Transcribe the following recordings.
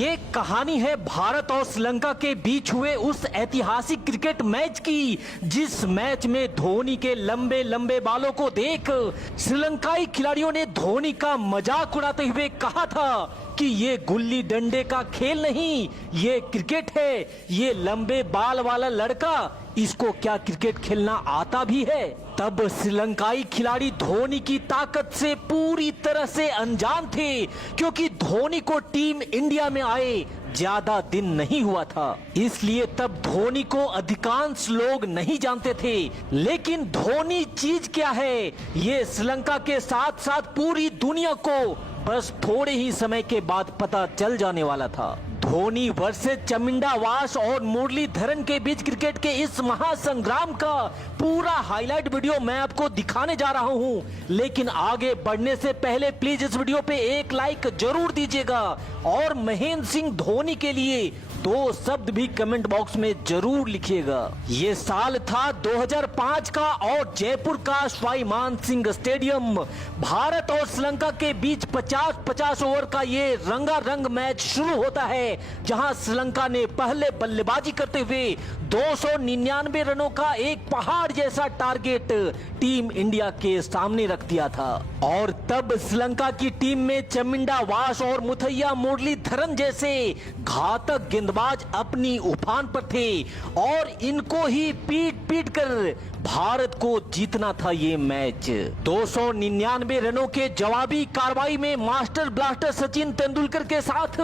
ये कहानी है भारत और श्रीलंका के बीच हुए उस ऐतिहासिक क्रिकेट मैच की, जिस मैच में धोनी के लंबे लंबे बालों को देख श्रीलंकाई खिलाड़ियों ने धोनी का मजाक उड़ाते हुए कहा था कि ये गुल्ली डंडे का खेल नहीं, ये क्रिकेट है। ये लंबे बाल वाला लड़का, इसको क्या क्रिकेट खेलना आता भी है? तब श्रीलंकाई खिलाड़ी धोनी की ताकत से पूरी तरह से अनजान थे, क्योंकि धोनी को टीम इंडिया में आए ज्यादा दिन नहीं हुआ था, इसलिए तब धोनी को अधिकांश लोग नहीं जानते थे। लेकिन धोनी चीज क्या है, ये श्रीलंका के साथ साथ पूरी दुनिया को बस थोड़े ही समय के बाद पता चल जाने वाला था। धोनी वर्सेस चमिंडा वास और मुरलीधरन के बीच क्रिकेट के इस महासंग्राम का पूरा हाईलाइट वीडियो मैं आपको दिखाने जा रहा हूं। लेकिन आगे बढ़ने से पहले प्लीज इस वीडियो पे एक लाइक जरूर दीजिएगा और महेंद्र सिंह धोनी के लिए 2 शब्द भी कमेंट बॉक्स में जरूर लिखिएगा। ये साल था 2005 का और जयपुर का स्वाभिमान सिंह स्टेडियम। भारत और श्रीलंका के बीच 50-50 ओवर का ये रंगारंग मैच शुरू होता है, जहां श्रीलंका ने पहले बल्लेबाजी करते हुए 299 रनों का एक पहाड़ जैसा टारगेट टीम इंडिया के सामने रख दिया था। और तब श्रीलंका की टीम में चमिंडा वास और मुथैया मुरलीधरन जैसे घातक गेंदबाज अपनी उफान पर थे और इनको ही पीट पीट कर भारत को जीतना था ये मैच। 299 रनों के जवाबी कार्रवाई में मास्टर ब्लास्टर सचिन तेंदुलकर के साथ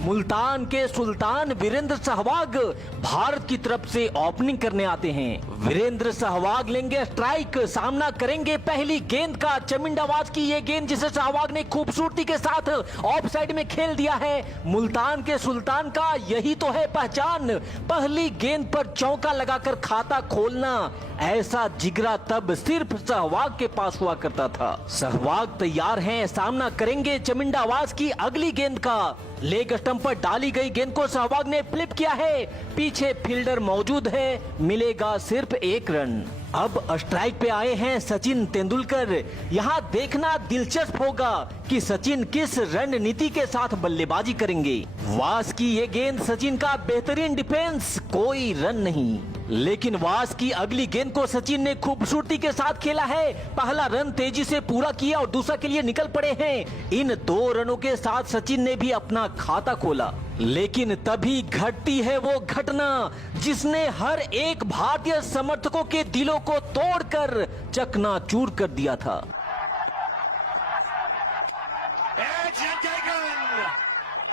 मुल्तान के सुल्तान वीरेंद्र सहवाग भारत की तरफ से ओपनिंग करने आते हैं। वीरेंद्र सहवाग लेंगे स्ट्राइक, सामना करेंगे पहली गेंद का चमिंडावाज की ये गेंद, जिसे सहवाग ने खूबसूरती के साथ ऑफ साइड में खेल दिया है। मुल्तान के सुल्तान का यही तो है पहचान, पहली गेंद पर चौका लगाकर खाता खोलना। ऐसा जिगरा तब सिर्फ सहवाग के पास हुआ करता था। सहवाग तैयार हैं, सामना करेंगे चमिंडावाज की अगली गेंद का। लेग स्टंप पर डाली गई गेंद को सहवाग ने फ्लिप किया है, पीछे फील्डर मौजूद है, मिलेगा सिर्फ 1 रन। अब स्ट्राइक पे आए हैं सचिन तेंदुलकर। यहाँ देखना दिलचस्प होगा कि सचिन किस रणनीति के साथ बल्लेबाजी करेंगे। वास की ये गेंद, सचिन का बेहतरीन डिफेंस, कोई रन नहीं। लेकिन वास की अगली गेंद को सचिन ने खूबसूरती के साथ खेला है, पहला रन तेजी से पूरा किया और दूसरा के लिए निकल पड़े हैं। इन 2 रनों के साथ सचिन ने भी अपना खाता खोला। लेकिन तभी घटती है वो घटना जिसने हर एक भारतीय समर्थकों के दिलों को तोड़कर चकनाचूर कर दिया था।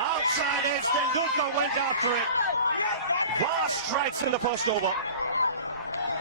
Outside edge, Tendulkar went after it. Vast strikes in the first over.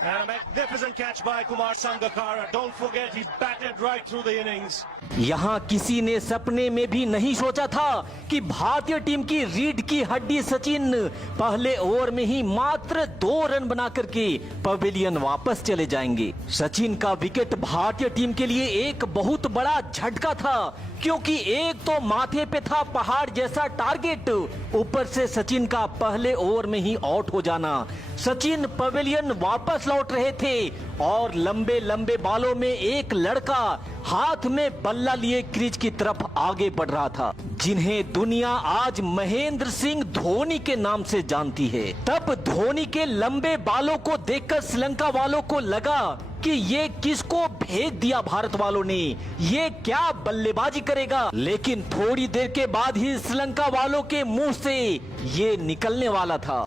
And a magnificent catch by Kumar Sangakkara. Don't forget, he's batted right through the innings. यहाँ किसी ने सपने में भी नहीं सोचा था कि भारतीय टीम की रीढ़ की हड्डी सचिन पहले ओवर में ही मात्र 2 रन बना करके पवेलियन वापस चले जाएंगे। सचिन का विकेट भारतीय टीम के लिए एक बहुत बड़ा झटका था, क्योंकि एक तो माथे पे था पहाड़ जैसा टारगेट, ऊपर से सचिन का पहले ओवर में ही आउट हो जाना। सचिन पवेलियन वापस लौट रहे थे और लंबे लंबे बालों में एक लड़का हाथ में बल्ला लिए क्रीज की तरफ आगे बढ़ रहा था, जिन्हें दुनिया आज महेंद्र सिंह धोनी के नाम से जानती है। तब धोनी के लंबे बालों को देखकर श्रीलंका वालों को लगा कि ये किसको भेज दिया भारत वालों ने, ये क्या बल्लेबाजी करेगा। लेकिन थोड़ी देर के बाद ही श्रीलंका वालों के मुंह से ये निकलने वाला था।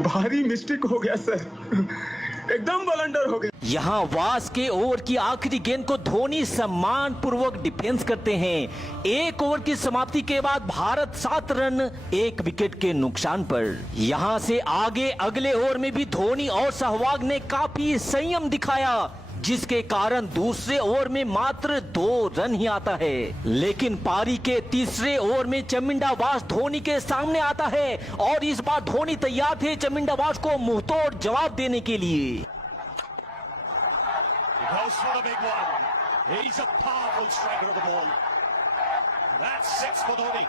भारी मिस्टेक हो गया सर, एकदम ब्लंडर हो गया। यहाँ वास के ओवर की आखिरी गेंद को धोनी सम्मान पूर्वक डिफेंस करते हैं। 1 ओवर की समाप्ति के बाद भारत 7 रन 1 विकेट के नुकसान पर। यहाँ से आगे अगले ओवर में भी धोनी और सहवाग ने काफी संयम दिखाया, जिसके कारण दूसरे ओवर में मात्र 2 रन ही आता है। लेकिन पारी के तीसरे ओवर में चमिंडावास धोनी के सामने आता है और इस बार धोनी तैयार थे चमिंडावास को मुंहतोड़ जवाब देने के लिए। He goes for the big one. He's a powerful striker of the ball. That's 6 for Dhoni.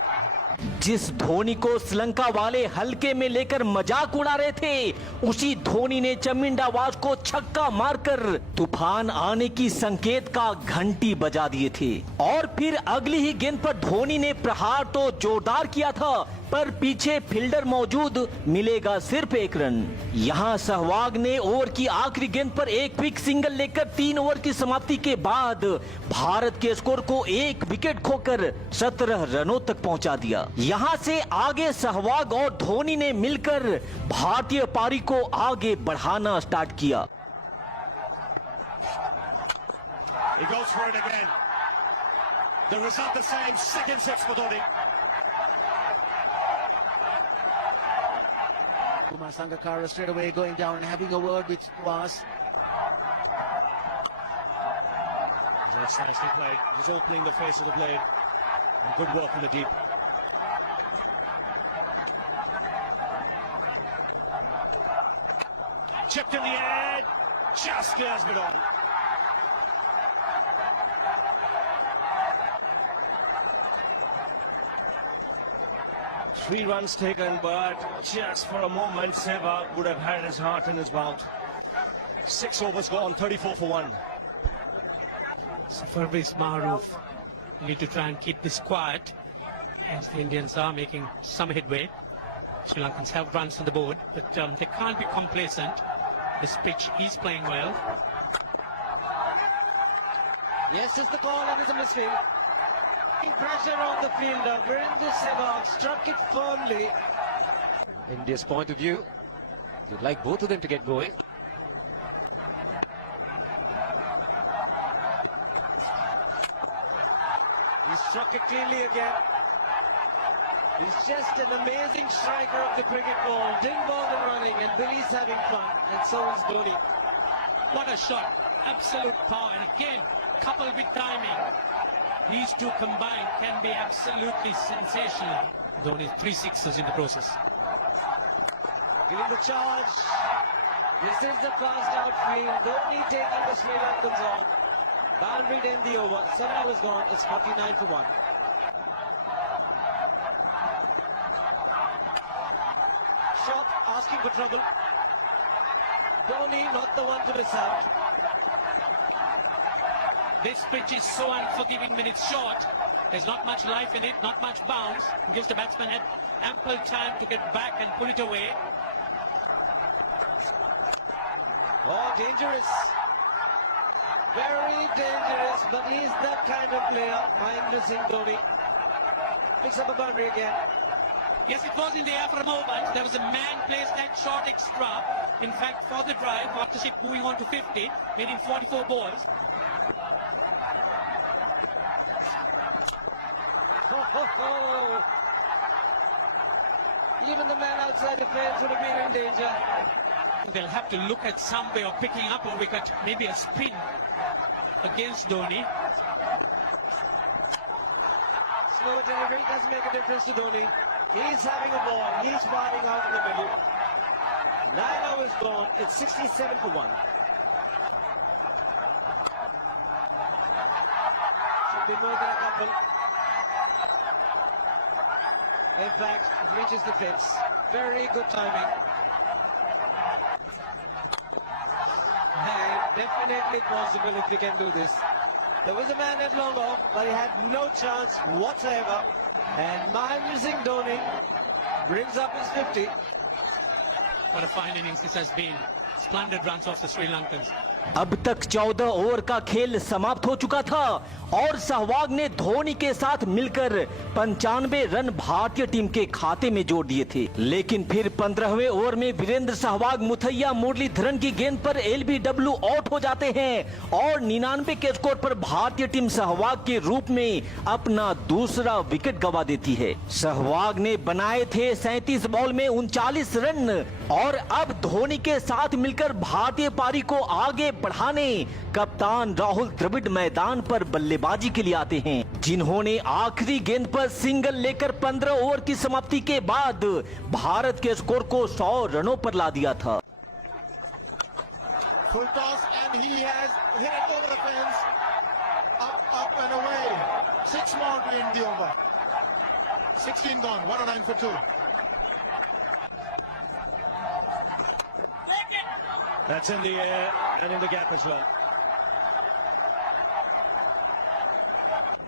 जिस धोनी को श्रीलंका वाले हल्के में लेकर मजाक उड़ा रहे थे, उसी धोनी ने चमिंडावाज को छक्का मारकर तूफान आने की संकेत का घंटी बजा दिए थे। और फिर अगली ही गेंद पर धोनी ने प्रहार तो जोरदार किया था, पर पीछे फील्डर मौजूद, मिलेगा सिर्फ एक रन। यहां सहवाग ने ओवर की आखिरी गेंद पर एक क्विक सिंगल लेकर 3 ओवर की समाप्ति के बाद भारत के स्कोर को 1 विकेट खोकर 17 रनों तक पहुंचा दिया। यहां से आगे सहवाग और धोनी ने मिलकर भारतीय पारी को आगे बढ़ाना स्टार्ट किया। He goes for it again. The result the same, second six for Dhoni. Kumar Sangakkara straight away going down and having a word with Kwas. That's nicely played. He's opening the face of the blade. And good work in the deep. Chipped in the air. Just clears it on. Three runs taken, but just for a moment, Sehwag would have had his heart in his mouth. 6 overs gone, 34 for 1. Fabrice Maruf need to try and keep this quiet as the Indians are making some headway. Sri Lankans have runs on the board, but they can't be complacent. This pitch is playing well. Yes, it's the call and it's a misfield. Pressure on the fielder. Virendra Sehwag struck it firmly. India's point of view, you'd like both of them to get going. He struck it cleanly again. He's just an amazing striker of the cricket ball. Dingwall and running, and Billy's having fun, and so is Dhoni. What a shot. Absolute power. And again, coupled with timing. These two combined can be absolutely sensational. Dhoni 3 sixes in the process. Giving the charge. This is the fast outfield. Dhoni taking the Sri Lankans on. Boundary to end the over. 7 overs gone. It's 49 for 1. Shot asking for trouble. Dhoni not the one to miss out. This pitch is so unforgiving when it's short. There's not much life in it, not much bounce. It gives the batsman ample time to get back and pull it away. Oh, dangerous. Very dangerous, but he's that kind of player. Mahendra Singh Dhoni picks up a boundary again. Yes, it was in the air for a moment. There was a man placed that short extra. In fact, for the drive, partnership moving on to 50, made him 44 balls. Oh. Even the man outside the fence would have been in danger. They'll have to look at some way of picking up a wicket, maybe a spin against Dhoni. Slow delivery doesn't make a difference to Dhoni. He's having a ball. He's firing out in the middle. 9 overs gone. It's 67 for 1. Should be more than a couple. In fact, it reaches the fence. Very good timing. And definitely possible if we can do this. There was a man at long off, but he had no chance whatsoever. And Mahendra Singh Dhoni brings up his 50. What a fine innings this has been. Splendid runs off the Sri Lankans. अब तक 14 over का खेल समाप्त हो चुका था और सहवाग ने धोनी के साथ मिलकर 95 रन भारतीय टीम के खाते में जोड़ दिए थे। लेकिन फिर 15वें ओवर में वीरेंद्र सहवाग मुथैया मुरलीधरन की गेंद पर एलबीडब्ल्यू आउट हो जाते हैं और 99 के स्कोर पर भारतीय टीम सहवाग के रूप में अपना दूसरा विकेट गंवा देती है। सहवाग ने बनाए थे 37 बॉल में 39 रन और अब धोनी के साथ मिलकर भारतीय पारी को आगे बढ़ाने कप्तान राहुल द्रविड़ मैदान पर बल्लेबाजी के लिए आते हैं, जिन्होंने आखिरी गेंद पर सिंगल लेकर 15 ओवर की समाप्ति के बाद भारत के स्कोर को 100 रनों पर ला दिया था। Full toss and he has hit it over the fence, up and away. 6 more to end the over. 16 gone, 109 for 2. That's in the air and in the gap as well.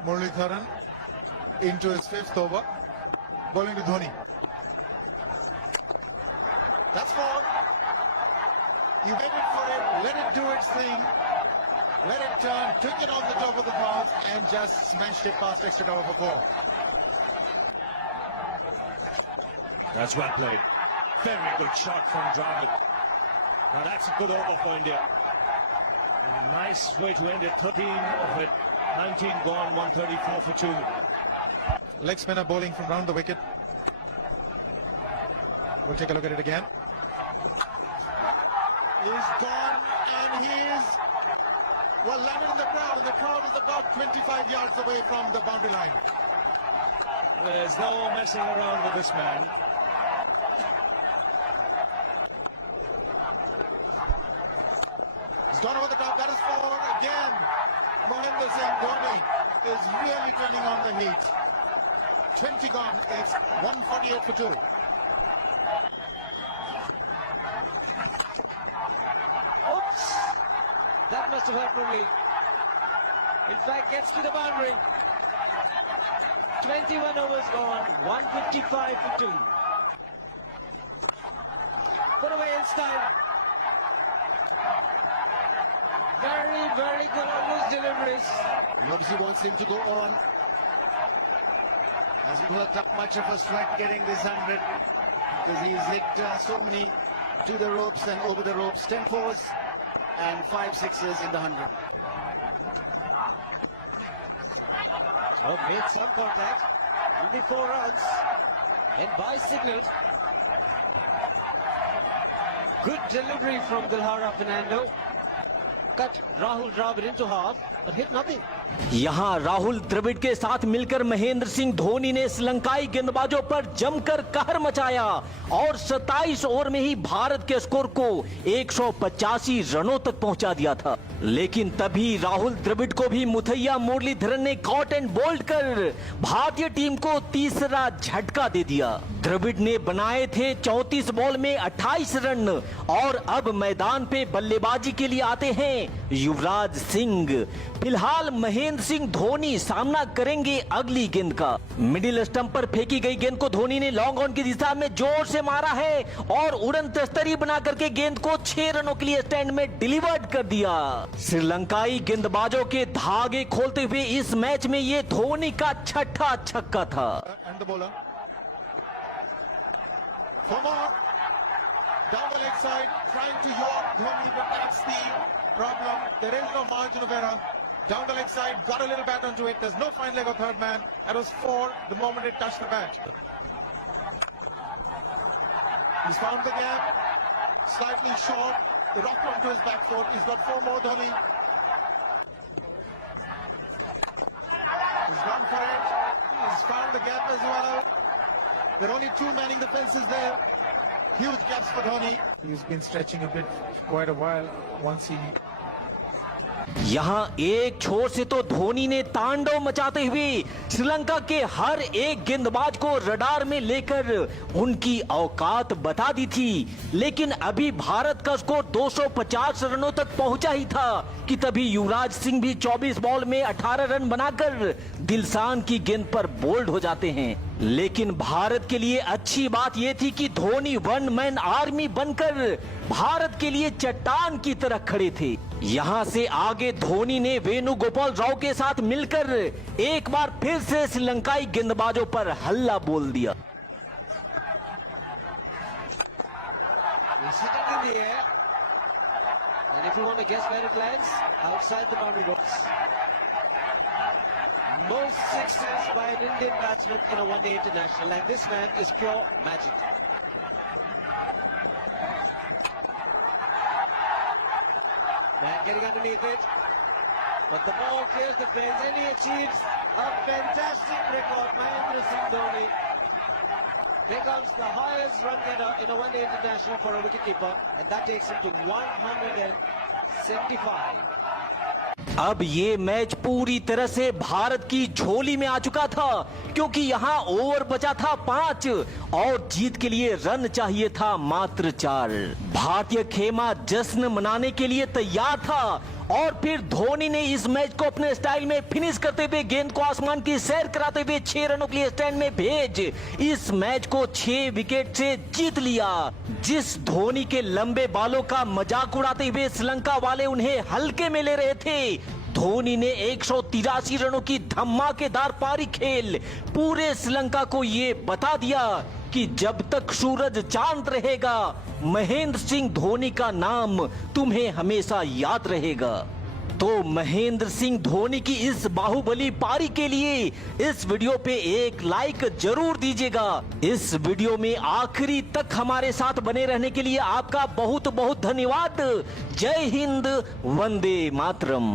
Muralitharan into his 5th over, bowling to Dhoni. That's 4. He waited for it, let it do its thing, let it turn, took it on the top of the bounce and just smashed it past extra cover for 4. That's well played. Very good shot from Dravid. Now that's a good over for India. A nice way to end it. 13 of it. 19 gone, 134 for 2. Leg spinner bowling from round the wicket. We'll take a look at it again. He's gone and he is, well, landed in the crowd, and the crowd is about 25 yards away from the boundary line. There's no messing around with this man. He's gone over the top, that is 4 again. Mahendra Singh Dhoni is really turning on the heat. 20 gone, it's 148 for 2. Oops! That must have hurt Murali. In fact, gets to the boundary. 21 overs gone, 155 for 2. Put away in style. Very, very good on those deliveries. He obviously wants him to go on. Hasn't worked up much of a strike getting this 100 because he's hit so many to the ropes and over the ropes. 10 fours and 5 sixes in the 100. So made some contact in the 4 runs and by signal. Good delivery from Dilhara Fernando. Cut Rahul Dravid into half, but hit nothing. यहाँ राहुल द्रविड़ के साथ मिलकर महेंद्र सिंह धोनी ने श्रीलंकाई गेंदबाजों पर जमकर कहर मचाया और 27 ओवर में ही भारत के स्कोर को 185 रनों तक पहुंचा दिया था। लेकिन तभी राहुल द्रविड़ को भी मुथैया मुरलीधरन ने कॉट एंड बोल्ड कर भारतीय टीम को तीसरा झटका दे दिया। द्रविड़ ने बनाए थे 34 बॉल में 28 रन और अब मैदान पे बल्लेबाजी के लिए आते हैं युवराज सिंह। फिलहाल महेंद्र सिंह धोनी सामना करेंगे अगली गेंद का। मिडिल स्टंप पर फेंकी गई गेंद को धोनी ने लॉन्ग ऑन की दिशा में जोर से मारा है और उड़न तस्तरी बना करके गेंद को 6 रनों के लिए स्टैंड में डिलीवर्ड कर दिया। श्रीलंकाई गेंदबाजों के धागे खोलते हुए इस मैच में ये धोनी का छठा छक्का था। And the bowler. For more. Down the leg side, trying to york Dhoni, but that's the problem. There is no margin of error. Down the leg side, got a little bat onto it. There's no fine leg of third man. That was 4 the moment it touched the bat. He's found the gap. Slightly short. The rock onto his back foot. He's got 4 more, Dhoni. He's gone for it. He's found the gap as well. There are only 2 manning the fences there. Huge gaps for Dhoni. He's been stretching a bit for quite a while once he... यहाँ एक छोर से तो धोनी ने तांडव मचाते हुए श्रीलंका के हर एक गेंदबाज को रडार में लेकर उनकी औकात बता दी थी। लेकिन अभी भारत का स्कोर 250 रनों तक पहुंचा ही था कि तभी युवराज सिंह भी 24 बॉल में 18 रन बनाकर दिलशान की गेंद पर बोल्ड हो जाते हैं। लेकिन भारत के लिए अच्छी बात यह थी कि धोनी वन मैन आर्मी बनकर भारत के लिए चट्टान की तरह खड़े थे। यहां से आगे धोनी ने वेणुगोपाल राव के साथ मिलकर एक बार फिर से श्रीलंकाई गेंदबाजों पर हल्ला बोल दिया। He's sitting in the air, and if you want to guess where it lands, outside the boundary box. Most sixes by an Indian batsman in a one-day international, and this man is pure magic. Man getting underneath it, but the ball clears the fence and he achieves a fantastic record. Mahendra Singh Dhoni becomes the highest run getter in a one-day international for a wicketkeeper, and that takes him to 175. अब ये match पूरी तरह से भारत की झोली में आ चुका था, क्योंकि यहाँ ओवर बचा था 5 और जीत के लिए रन चाहिए था मात्र 4। भारतीय खेमा जश्न मनाने के लिए तैयार था और फिर धोनी ने इस मैच को अपने स्टाइल में फिनिश करते हुए गेंद को आसमान की सैर कराते हुए 6 रनों के लिए स्टैंड में भेज इस मैच को 6 विकेट से जीत लिया। जिस धोनी के लंबे बालों का मजाक उड़ाते हुए श्रीलंका वाले उन्हें हल्के में ले रहे थे, धोनी ने 183 रनों की धमाकेदार पारी खेल पूरे श्रीलंका को ये बता दिया कि जब तक सूरज चांद रहेगा, महेंद्र सिंह धोनी का नाम तुम्हें हमेशा याद रहेगा। तो महेंद्र सिंह धोनी की इस बाहुबली पारी के लिए इस वीडियो पे एक लाइक जरूर दीजिएगा। इस वीडियो में आखिरी तक हमारे साथ बने रहने के लिए आपका बहुत बहुत धन्यवाद। जय हिंद, वंदे मातरम।